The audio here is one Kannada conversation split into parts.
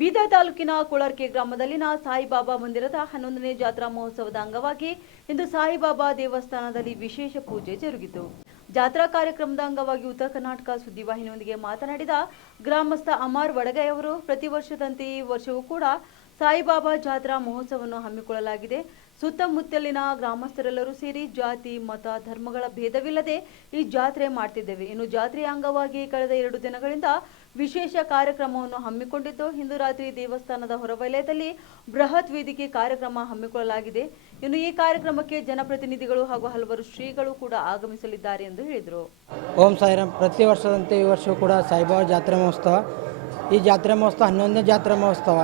ಬೀದರ್ ತಾಲೂಕಿನ ಕೊಳರ್ಕೆ ಗ್ರಾಮದಲ್ಲಿನ ಸಾಯಿಬಾಬಾ ಮಂದಿರದ 11ನೇ ಜಾತ್ರಾ ಮಹೋತ್ಸವದ ಅಂಗವಾಗಿ ಇಂದು ಸಾಯಿಬಾಬಾ ದೇವಸ್ಥಾನದಲ್ಲಿ ವಿಶೇಷ ಪೂಜೆ ಜರುಗಿತು. ಜಾತ್ರಾ ಕಾರ್ಯಕ್ರಮದ ಅಂಗವಾಗಿ ಉತ್ತರ ಕರ್ನಾಟಕ ಸುದ್ದಿವಾಹಿನಿಯೊಂದಿಗೆ ಮಾತನಾಡಿದ ಗ್ರಾಮಸ್ಥ ಅಮರ್ ವಡಗೈ ಅವರು, ಪ್ರತಿ ವರ್ಷದಂತೆ ಈ ವರ್ಷವೂ ಕೂಡ ಸಾಯಿಬಾಬಾ ಜಾತ್ರಾ ಮಹೋತ್ಸವವನ್ನು ಹಮ್ಮಿಕೊಳ್ಳಲಾಗಿದೆ. ಸುತ್ತಮುತ್ತಲಿನ ಗ್ರಾಮಸ್ಥರೆಲ್ಲರೂ ಸೇರಿ ಜಾತಿ ಮತ ಧರ್ಮಗಳ ಭೇದವಿಲ್ಲದೆ ಈ ಜಾತ್ರೆ ಮಾಡ್ತಿದ್ದೇವೆ. ಇನ್ನು ಜಾತ್ರೆಯ ಅಂಗವಾಗಿ ಕಳೆದ 2 ದಿನಗಳಿಂದ ವಿಶೇಷ ಕಾರ್ಯಕ್ರಮವನ್ನು ಹಮ್ಮಿಕೊಂಡಿದ್ದು, ಇಂದು ರಾತ್ರಿ ದೇವಸ್ಥಾನದ ಹೊರವಲಯದಲ್ಲಿ ಬೃಹತ್ ವೇದಿಕೆ ಕಾರ್ಯಕ್ರಮ ಹಮ್ಮಿಕೊಳ್ಳಲಾಗಿದೆ. ಇನ್ನು ಈ ಕಾರ್ಯಕ್ರಮಕ್ಕೆ ಜನಪ್ರತಿನಿಧಿಗಳು ಹಾಗೂ ಹಲವಾರು ಶ್ರೀಗಳು ಕೂಡ ಆಗಮಿಸಲಿದ್ದಾರೆ ಎಂದು ಹೇಳಿದರು. ಓಂ ಸಾಯಿರಾಮ್. ಪ್ರತಿ ವರ್ಷದಂತೆ ಈ ವರ್ಷವೂ ಕೂಡ ಸಾಯಿಬಾಬಾ ಜಾತ್ರಾ ಮಹೋತ್ಸವ. ಈ ಜಾತ್ರಾ ಮಹೋತ್ಸವ 11ನೇ ಜಾತ್ರಾ ಮಹೋತ್ಸವ.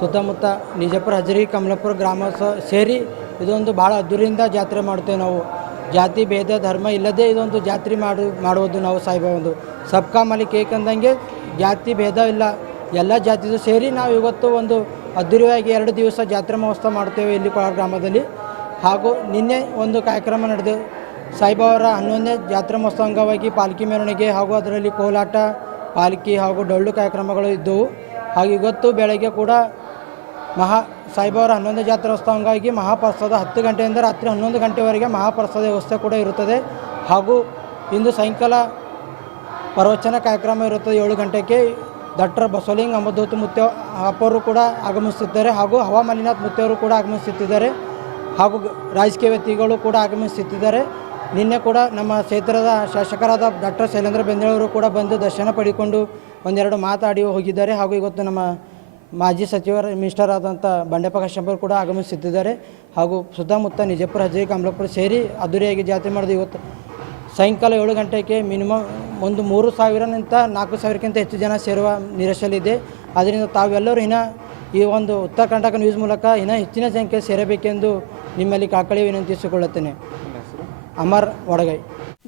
ಸುತ್ತಮುತ್ತ ನಿಜಪುರ, ಹಜರಿ, ಕಮಲಾಪುರ ಗ್ರಾಮ ಸೇರಿ ಇದೊಂದು ಭಾಳ ಅದ್ದೂರಿಯಿಂದ ಜಾತ್ರೆ ಮಾಡ್ತೇವೆ ನಾವು. ಜಾತಿ ಭೇದ ಧರ್ಮ ಇಲ್ಲದೆ ಇದೊಂದು ಜಾತ್ರೆ ಮಾಡುವುದು ನಾವು ಸಾಯಿಬಾಬಾಂದು. ಸಬ್ಕಾ ಮಾಲಿಕ್ ಏಕಂದಂಗೆ ಜಾತಿ ಭೇದ ಇಲ್ಲ, ಎಲ್ಲ ಜಾತಿದು ಸೇರಿ ನಾವು ಇವತ್ತು ಒಂದು ಅದ್ದೂರಿಯಾಗಿ 2 ದಿವಸ ಜಾತ್ರಾ ಮಹೋತ್ಸವ ಮಾಡ್ತೇವೆ ಇಲ್ಲಿ ಕೊಳಾರ್ ಗ್ರಾಮದಲ್ಲಿ. ಹಾಗೂ ನಿನ್ನೆ ಒಂದು ಕಾರ್ಯಕ್ರಮ ನಡೆದು ಸಾಯಿಬಾಬಾರ 11ನೇ ಜಾತ್ರಾ ಮಹೋತ್ಸವ ಅಂಗವಾಗಿ ಪಾಲ್ಕಿ ಮೆರವಣಿಗೆ ಹಾಗೂ ಅದರಲ್ಲಿ ಕೋಲಾಟ, ಪಾಲ್ಕಿ ಹಾಗೂ ಡೊಳ್ಳು ಕಾರ್ಯಕ್ರಮಗಳು ಇದ್ದವು. ಹಾಗೂ ಇವತ್ತು ಬೆಳಗ್ಗೆ ಕೂಡ ಸಾಯಿಬಾಬಾರ 11ನೇ ಜಾತ್ರೋತ್ಸವ ಅಂಗವಾಗಿ ಮಹಾಪ್ರಸಾದ 10 ಗಂಟೆಯಿಂದ ರಾತ್ರಿ 11 ಗಂಟೆವರೆಗೆ ಮಹಾಪ್ರಸಾದ ವ್ಯವಸ್ಥೆ ಕೂಡ ಇರುತ್ತದೆ. ಹಾಗೂ ಇಂದು ಸಾಯಂಕಾಲ ಪ್ರವಚನ ಕಾರ್ಯಕ್ರಮ ಇರುತ್ತದೆ 7 ಗಂಟೆಗೆ. ಡಾಕ್ಟರ್ ಬಸವಲಿಂಗ ಅಮದೂತ್ ಮುತ್ಯ ಅಪ್ಪರು ಕೂಡ ಆಗಮಿಸುತ್ತಿದ್ದಾರೆ, ಹಾಗೂ ಹವಾಮಾಲಿನಾಥ್ ಮುತ್ಯವರು ಕೂಡ ಆಗಮಿಸುತ್ತಿದ್ದಾರೆ, ಹಾಗೂ ರಾಜಕೀಯ ವ್ಯಕ್ತಿಗಳು ಕೂಡ ಆಗಮಿಸುತ್ತಿದ್ದಾರೆ. ನಿನ್ನೆ ಕೂಡ ನಮ್ಮ ಕ್ಷೇತ್ರದ ಶಾಸಕರಾದ ಡಾಕ್ಟರ್ ಶೈಲೇಂದ್ರ ಬೆಂದೇಳವರು ಕೂಡ ಬಂದು ದರ್ಶನ ಪಡೆದುಕೊಂಡು ಒಂದೆರಡು ಮಾತಾಡಿ ಹೋಗಿದ್ದಾರೆ. ಹಾಗೂ ಇವತ್ತು ನಮ್ಮ ಮಾಜಿ ಸಚಿವರ ಮಿನಿಸ್ಟರ್ ಆದಂಥ ಬಂಡೆಪ್ಪ ಕಾಶೆಂಪೂರ್ ಕೂಡ ಆಗಮಿಸುತ್ತಿದ್ದಾರೆ. ಹಾಗೂ ಸುತ್ತಮುತ್ತ ನಿಜಪುರ, ಹಜರಿ, ಕಮಲಾಪುರ ಸೇರಿ ಅದ್ದೂರಿಯಾಗಿ ಜಾತ್ರೆ ಮಾಡಿದೆ. ಇವತ್ತು ಸಾಯಂಕಾಲ 7 ಗಂಟೆಗೆ ಮಿನಿಮಮ್ ಒಂದು 3,000ನಿಂದ 4,000ಕ್ಕಿಂತ ಹೆಚ್ಚು ಜನ ಸೇರುವ ನಿರೀಕ್ಷೆಯಲ್ಲಿದೆ. ಆದ್ದರಿಂದ ತಾವೆಲ್ಲರೂ ಈ ಒಂದು ಉತ್ತರ ಕರ್ನಾಟಕ ನ್ಯೂಸ್ ಮೂಲಕ ಹೆಚ್ಚಿನ ಸಂಖ್ಯೆ ಸೇರಬೇಕೆಂದು ನಿಮ್ಮಲ್ಲಿ ಕಳಕಳಿ ವಿನಂತಿಸಿಕೊಳ್ಳುತ್ತೇನೆ. ಅಮರ್ ವಡಗೈ.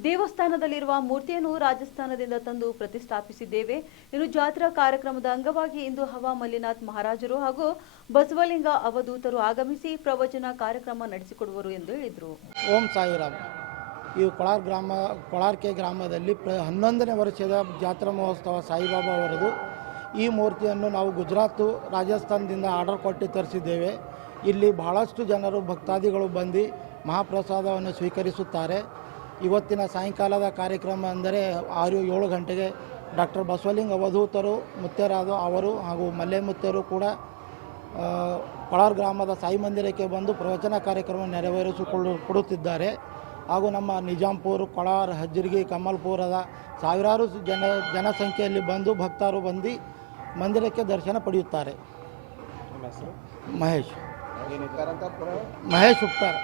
ದೇವಸ್ಥಾನದಲ್ಲಿರುವ ಮೂರ್ತಿಯನ್ನು ರಾಜಸ್ಥಾನದಿಂದ ತಂದು ಪ್ರತಿಷ್ಠಾಪಿಸಿದ್ದೇವೆ. ಇನ್ನು ಜಾತ್ರಾ ಕಾರ್ಯಕ್ರಮದ ಅಂಗವಾಗಿ ಇಂದು ಹವಾ ಮಲ್ಲಿನಾಥ್ ಮಹಾರಾಜರು ಹಾಗೂ ಬಸವಲಿಂಗ ಅವಧೂತರು ಆಗಮಿಸಿ ಪ್ರವಚನ ಕಾರ್ಯಕ್ರಮ ನಡೆಸಿಕೊಡುವರು ಎಂದು ಹೇಳಿದರು. ಓಂ ಸಾಯಿರಾಮ್. ಈ ಕೊಳಾರ್ಕೆ ಗ್ರಾಮದಲ್ಲಿ 11ನೇ ವರ್ಷದ ಜಾತ್ರಾ ಮಹೋತ್ಸವ ಸಾಯಿಬಾಬಾ ಅವರದು. ಈ ಮೂರ್ತಿಯನ್ನು ನಾವು ಗುಜರಾತು, ರಾಜಸ್ಥಾನದಿಂದ ಆರ್ಡರ್ ಕೊಟ್ಟು ತರಿಸಿದ್ದೇವೆ. ಇಲ್ಲಿ ಬಹಳಷ್ಟು ಜನರು ಭಕ್ತಾದಿಗಳು ಬಂದು ಮಹಾಪ್ರಸಾದವನ್ನು ಸ್ವೀಕರಿಸುತ್ತಾರೆ. ಇವತ್ತಿನ ಸಾಯಂಕಾಲದ ಕಾರ್ಯಕ್ರಮ ಅಂದರೆ 6-7 ಗಂಟೆಗೆ ಡಾಕ್ಟರ್ ಬಸವಲಿಂಗ ಅವಧೂತರು ಮುತ್ಯರಾದ ಅವರು ಹಾಗೂ ಮಲ್ಲೆ ಮುತ್ಯರು ಕೂಡ ಕೊಳಾರ್ ಗ್ರಾಮದ ಸಾಯಿ ಮಂದಿರಕ್ಕೆ ಬಂದು ಪ್ರವಚನ ಕಾರ್ಯಕ್ರಮ ಕೊಡುತ್ತಿದ್ದಾರೆ. ಹಾಗೂ ನಮ್ಮ ನಿಜಾಂಪುರ, ಕೊಳಾರ್, ಹಜರ್ಗಿ, ಕಮಲ್ಪುರದ ಸಾವಿರಾರು ಜನಸಂಖ್ಯೆಯಲ್ಲಿ ಬಂದು ಭಕ್ತರು ಬಂದು ಮಂದಿರಕ್ಕೆ ದರ್ಶನ ಪಡೆಯುತ್ತಾರೆ. ಮಹೇಶ್ ಉಪ್ಪಾರ್.